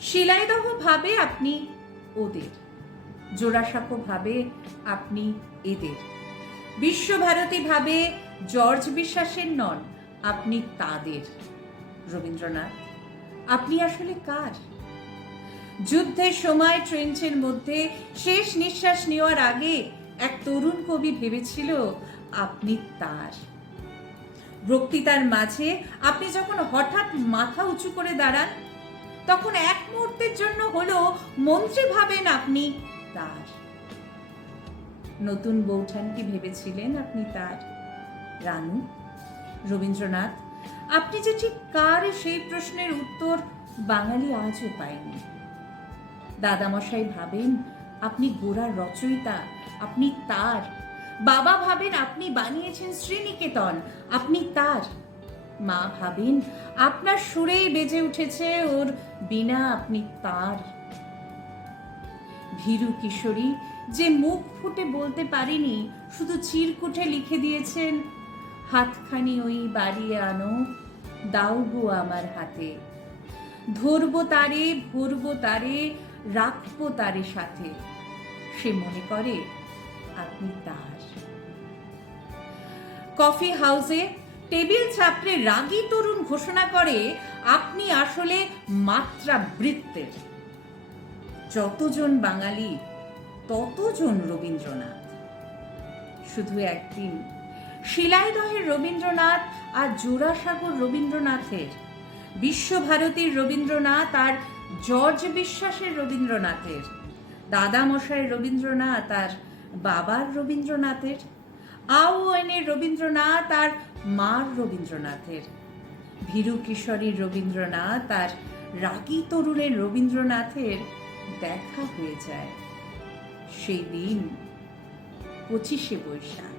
শিলাইদহ ভাবে আপনি ওদের, জোড়াসাঁকো ভাবে আপনি এদের, বিশ্বভারতী ভাবে জর্জ বিশ্বাসের নন, আপনি তাদের। রবীন্দ্রনাথ, আপনি আসলে কার? যুদ্ধের সময় ট্রেঞ্চের মধ্যে শেষ নিঃশ্বাস নেওয়ার আগে এক তরুণ কবি ভেবেছিল আপনি তার। বক্তৃতার মাঝে আপনি যখন হঠাৎ মাথা উঁচু করে দাঁড়ান, তখন এক মুহূর্তের জন্য হলো মন্ত্রী ভাবেন আপনি তার। নতুন বৌঠানকে ভেবেছিলেন আপনি তার। রানু, রবীন্দ্রনাথ, আপনি যে ঠিক কার সেই প্রশ্নের উত্তর বাঙালি আজও পায়নি। দাদামশাই ভাবেন আপনি গোড়ার রচয়িতা, আপনি তার। বাবা ভাবেন আপনি বানিয়েছেন শ্রীনিকেতন, আপনি তার। মা ভাবেন আপনার সুরেই বেজে উঠেছে ওর বীণা, আপনি তার। ভীরু কিশোরী যে মুখ ফুটে বলতে পারেনি, শুধু চিরকুটে লিখে দিয়েছেন, হাতখানি ওই বাড়িয়ে আনো, দাও গো আমার হাতে, ধরবো তারে, ভরবো তারে, রাখবো তারে সাথে, সে মনে করে আপনি তার। কফি হাউসে টেবিল চাপড়ে রাগী তরুণ ঘোষণা করে আপনি আসলে মাত্রা বৃত্তের। যতজন বাঙালি ততজন রবীন্দ্রনাথ। শুধু একদিন শিলাইদহের রবীন্দ্রনাথ আর জোড়াসাঁকোর রবীন্দ্রনাথের, বিশ্বভারতীর রবীন্দ্রনাথ আর জর্জ বিশ্বাসের রবীন্দ্রনাথের, দাদামশাইয়ের রবীন্দ্রনাথ আর বাবার রবীন্দ্রনাথের, আওয়ানের রবীন্দ্রনাথ আর মার রবীন্দ্রনাথের, ভীরু কিশোরীর রবীন্দ্রনাথ আর রাগী তরুণের রবীন্দ্রনাথের দেখা হয়ে যায় সেই দিন 25শে বৈশাখ।